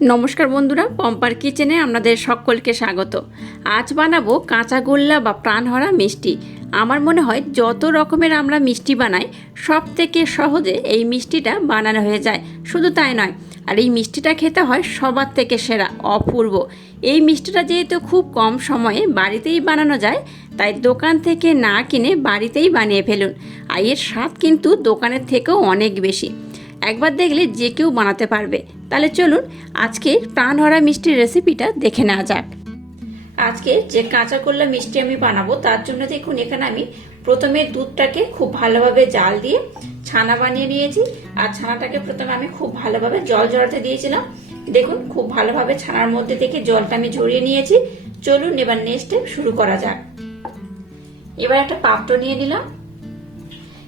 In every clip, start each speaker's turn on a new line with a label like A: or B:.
A: নমস্কার বন্ধুরা, পম্পার কিচেনে আপনাদের সকলকে স্বাগত। আজ বানাবো কাঁচা গোল্লা বা প্রাণহরা মিষ্টি। আমার মনে হয় যত রকমের আমরা মিষ্টি বানাই সব থেকে সহজে এই মিষ্টিটা বানানো হয়ে যায়। শুধু তাই নয়, আর এই মিষ্টিটা খেতে হয় সবার থেকে সেরা, অপূর্ব। এই মিষ্টিটা যেহেতু খুব কম সময়ে বাড়িতেই বানানো যায়, তাই দোকান থেকে না কিনে বাড়িতেই বানিয়ে ফেলুন। আর এর স্বাদ কিন্তু দোকানের থেকেও অনেক বেশি। একবার দেখলে যে কেউ বানাতে পারবে। তাহলে চলুন আজকে প্রাণহরা মিষ্টির রেসিপিটা দেখে নেওয়া যাক। আজকে যে কাঁচা কল্লা মিষ্টি আমি বানাবো, তার জন্য দেখুন এখানে আমি প্রথমে দুধটাকে খুব ভালোভাবে জাল দিয়ে ছানা বানিয়ে নিয়েছি। আর ছানাটাকে প্রথমে আমি খুব ভালোভাবে জল জড়াতে দিয়েছিলাম। দেখুন খুব ভালোভাবে ছানার মধ্যে থেকে জলটা আমি ঝরিয়ে নিয়েছি। চলুন এবার নেক্সট শুরু করা যাক। এবার একটা পাত্র নিয়ে নিলাম।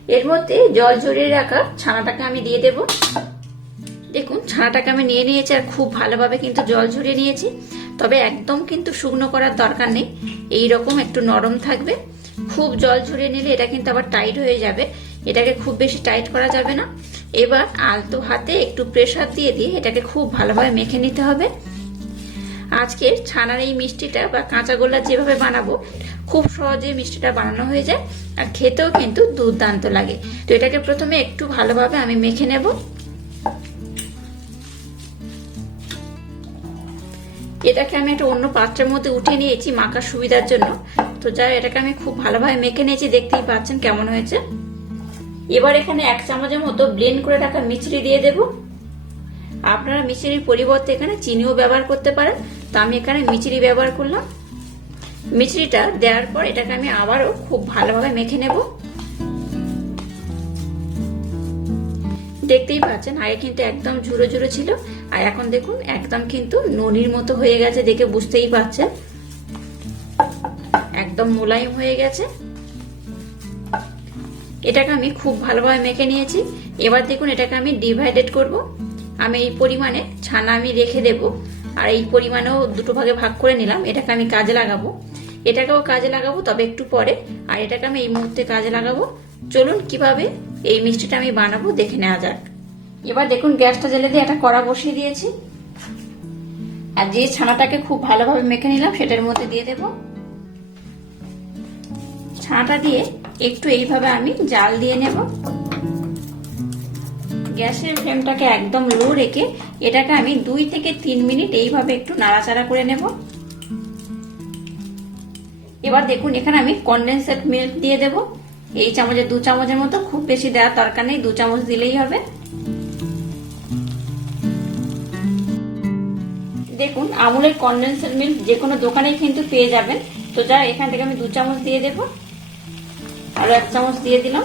A: এর মধ্যে জল ঝরিয়ে রাখা ছানাটাকে আমি দিয়ে দেব। দেখুন, ছানাটাকে আমি নিয়ে নিয়েছি আর খুব ভালোভাবে কিন্তু জল ঝরিয়ে নিয়েছি। তবে একদম কিন্তু শুকনো করার দরকার নেই। এই রকম একটু নরম থাকবে। খুব জল ঝরিয়ে নিলে এটা কিন্তু আবার টাইট হয়ে যাবে। এটাকে খুব বেশি টাইট করা যাবে না। এবার আলতো হাতে একটু প্রেসার দিয়ে দিয়ে এটাকে খুব ভালোভাবে মেখে নিতে হবে। আজকের ছানার এই মিষ্টিটা বা কাঁচা গোল্লা যেভাবে বানাবো, খুব সহজে মিষ্টিটা বানানো হয়ে যায় আর খেতেও কিন্তু দুর্দান্ত লাগে। তো এটাকে প্রথমে একটু ভালোভাবে আমি মেখে নেব। এটাকে আমি একটা অন্য পাত্রের মধ্যে উঠিয়ে নিয়েছি মাখার সুবিধার জন্য। তো যাই এটাকে আমি খুব ভালোভাবে মেখে নিয়েছি, দেখতেই পাচ্ছেন কেমন হয়েছে। এবার এখানে এক চামচের মতো ব্লেন্ড করে রাখা মিচড়ি দিয়ে দেব। আপনারা মিচড়ির পরিবর্তে এখানে চিনিও ব্যবহার করতে পারেন। তো আমি এখানে মিচড়ি ব্যবহার করলাম। মিচড়িটা দেওয়ার পর এটাকে আমি আবারও খুব ভালোভাবে মেখে নেব। দেখতেই পাচ্ছেন, আগে কিন্তু একদম ঝুরো ঝুরো ছিল, আর এখন দেখুন একদম কিন্তু ননির মতো হয়ে গেছে দেখে বুঝতেই পাচ্ছেন। একদম মোলায়েম হয়ে গেছে। এটাকে আমি খুব ভালোভাবে মেখে নিয়েছি। এবার দেখুন এটাকে আমি ডিভাইডেড করব। আমি এই পরিমাণে ছানা আমি রেখে দেব। আর এই পরিমাণেও দুটো ভাগে ভাগ করে নিলাম। এটাকে আমি কাজে লাগাবো। এটাকেও কাজে লাগাবো, তবে একটু পরে। আর এটাকে আমি এই মুহূর্তে কাজে লাগাবো। চলুন কীভাবে এই মিষ্টিটা আমি বানাবো দেখে নেওয়া যাক। এবার দেখুন, গ্যাসটা জ্বেলে দিয়ে একটা কড়া বসিয়ে দিয়েছি। আর যে ছানাটাকে খুব ভালোভাবে মেখে নিলাম, সেটার মধ্যে দিয়ে দেব। ছানাটা দিয়ে একটু এইভাবে আমি জাল দিয়ে নেব। গ্যাসের ফ্লেমটাকে একদম লো রেখে এটাকে আমি দুই থেকে তিন মিনিট এইভাবে একটু নাড়াচাড়া করে নেব। এবার দেখুন, এখানে আমি কন্ডেন্সেড মিল্ক দিয়ে দেব। এই চামচে, দু চামচের মতো, খুব বেশি দেওয়ার দরকার নেই, দু চামচ দিলেই হবে। দেখুন, আমুলের কন্ডেন্সেড মিল্ক যে কোনো দোকানেই কিন্তু পেয়ে যাবেন। তো যা এখান থেকে আমি দু চামচ দিয়ে দেব। আরও এক চামচ দিয়ে দিলাম।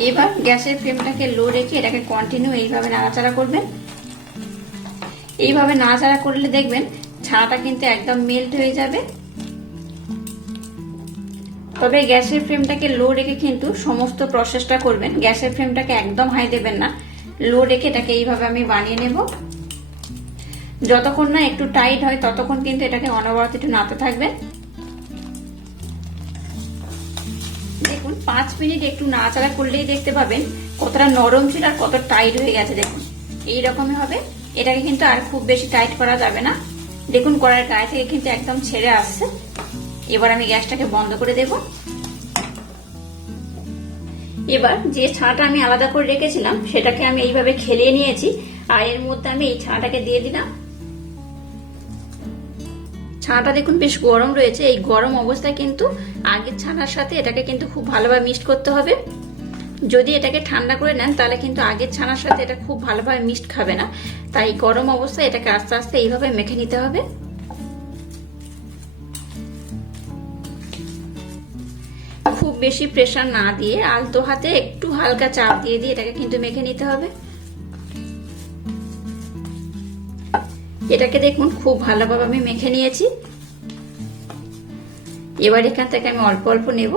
A: এবার গ্যাসের ফ্লেমটাকে লো রেখে এটাকে কন্টিনিউ এইভাবে নাড়াচাড়া করবেন। এইভাবে নাড়াচাড়া করলে দেখবেন ছানাটা কিন্তু একদম মেল্ট হয়ে যাবে। তবে গ্যাসের ফ্লেমটাকে লো রেখে কিন্তু সমস্ত প্রসেসটা করবেন। গ্যাসের ফ্লেমটাকে একদম হাই দেবেন না। লো রেখে এটাকে এইভাবে আমি বানিয়ে নেব। যতক্ষণ না একটু টাইট হয়, ততক্ষণ কিন্তু এটাকে অনবরত একটু নাতে থাকবেন। পাঁচ মিনিট একটু নাড়াচাড়া করলেই দেখতে পাবেন কতটা নরম ছিল আর কত টাইট হয়ে গেছে, দেখুন। এই রকমই হবে। এটাকে কিন্তু আর খুব বেশি টাইট করা যাবে না। দেখুন, কড়াইয়ের গায়ে থেকে কিন্তু একদম ছেড়ে আসছে। এবার আমি গ্যাসটাকে বন্ধ করে দেব। এবার যে ছানাটা আমি আলাদা করে রেখেছিলাম, সেটাকে আমি এইভাবে খেলিয়ে নিয়েছি। আর এর মধ্যে আমি এই ছানাটাকে দিয়ে দিলাম। ছানাটা দেখুন বেশ গরম রয়েছে। এই গরম অবস্থায় কিন্তু আগের ছানার সাথে এটাকে কিন্তু খুব ভালোভাবে মিক্সড করতে হবে। যদি এটাকে ঠান্ডা করে নেন, তাহলে কিন্তু আগের ছানার সাথে এটা খুব ভালোভাবে মিক্সড খাবে না। তাই গরম অবস্থায় এটাকে আস্তে আস্তে এইভাবে মেখে নিতে হবে। খুব বেশি প্রেশার না দিয়ে আলতো হাতে একটু হালকা চাপ দিয়ে দিয়ে এটাকে কিন্তু মেখে নিতে হবে। এটাকে দেখুন, খুব ভালোভাবে আমি মেখে নিয়েছি। এবার এখান থেকে আমি অল্প অল্প নেব,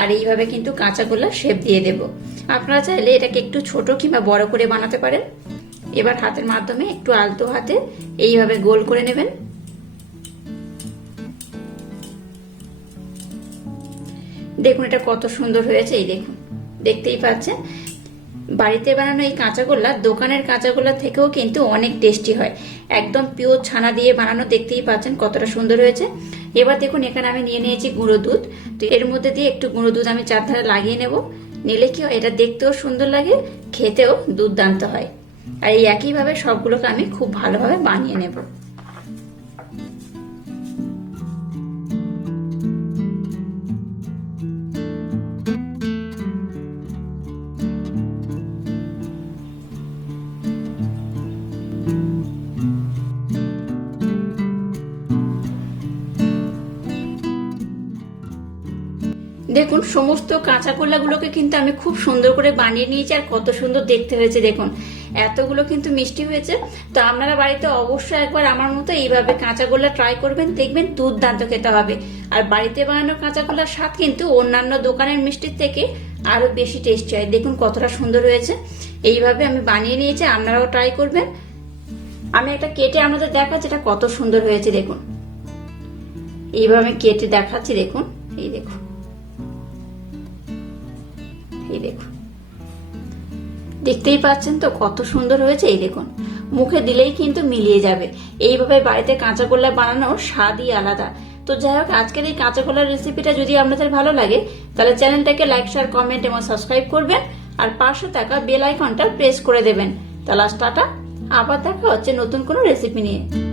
A: আর এইভাবে কিন্তু কাঁচা গোলা শেপ দিয়ে দেব। আপনারা চাইলে এটাকে একটু ছোট কিংবা বড় করে বানাতে পারেন। এবার হাতের মাধ্যমে একটু আলতো হাতে এইভাবে গোল করে নেবেন। দেখুন এটা কত সুন্দর হয়েছে, এই দেখুন। দেখতেই পাচ্ছেন? বাড়িতে বানানো এই কাঁচাগোল্লা দোকানের কাঁচাগোল্লা থেকেও কিন্তু অনেক টেস্টি হয়। একদম পিওর ছানা দিয়ে বানানো, দেখতেই পাচ্ছেন কতটা সুন্দর হয়েছে। এবার দেখুন, এখানে আমি নিয়ে নিয়েছি গুঁড়ো দুধ। তো এর মধ্যে দিয়ে একটু গুঁড়ো দুধ আমি চারধারে লাগিয়ে নেব। নিলে কি এটা দেখতেও সুন্দর লাগে, খেতেও দুর্দান্ত হয়। আর এই একইভাবে সবগুলোকে আমি খুব ভালোভাবে বানিয়ে নেব। দেখুন, সমস্ত কাঁচা কলাগুলোকে কিন্তু আমি খুব সুন্দর করে বানিয়ে নিয়েছি আর কত সুন্দর দেখতে হয়েছে, দেখুন। এতগুলো কিন্তু মিষ্টি হয়েছে। তো আপনারা বাড়িতে অবশ্যই একবার আমার মতো এইভাবে কাঁচা গোল্লা ট্রাই করবেন, দেখবেন দুর্দান্ত খেতে হবে। আর বাড়িতে বানানো কাঁচা গোল্লার স্বাদ কিন্তু অন্যান্য দোকানের মিষ্টির থেকে আরও বেশি টেস্টি হয়। দেখুন কতটা সুন্দর হয়েছে। এইভাবে আমি বানিয়ে নিয়েছি, আপনারাও ট্রাই করবেন। আমি একটা কেটে আপনাদের দেখাচ্ছি, এটা কত সুন্দর হয়েছে, দেখুন। এইভাবে কেটে দেখাচ্ছি, দেখুন। এই দেখুন। এই দেখুন দেখতেই পাচ্ছেন তো কত সুন্দর হয়েছে এই দেখুন মুখে দিলেই কিন্তু মিলিয়ে যাবে। এইভাবে বাড়িতে কাঁচা গোল্লা বানানোর স্বাদই আলাদা। তো যাই হোক, আজকের এই কাঁচা গোল্লার রেসিপিটা যদি আপনাদের ভালো লাগে, তাহলে চ্যানেলটাকে লাইক শেয়ার কমেন্ট এবং সাবস্ক্রাইব করবেন আর পাশে থাকা বেল আইকনটা প্রেস করে দেবেন। তাহলে টাটা, আবার দেখা হচ্ছে নতুন কোনো রেসিপি নিয়ে।